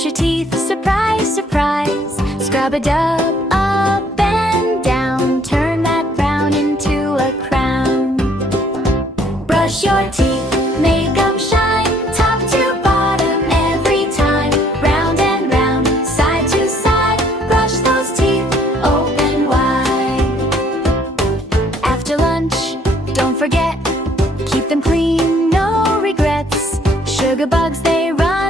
Brush your teeth, surprise, surprise. Scrub-a-dub, up and down. Turn that frown into a crown. Brush your teeth, make 'em shine. Top to bottom every time. Round and round, side to side. Brush those teeth open wide. After lunch, don't forget, keep them clean, no regrets. Sugar bugs, they run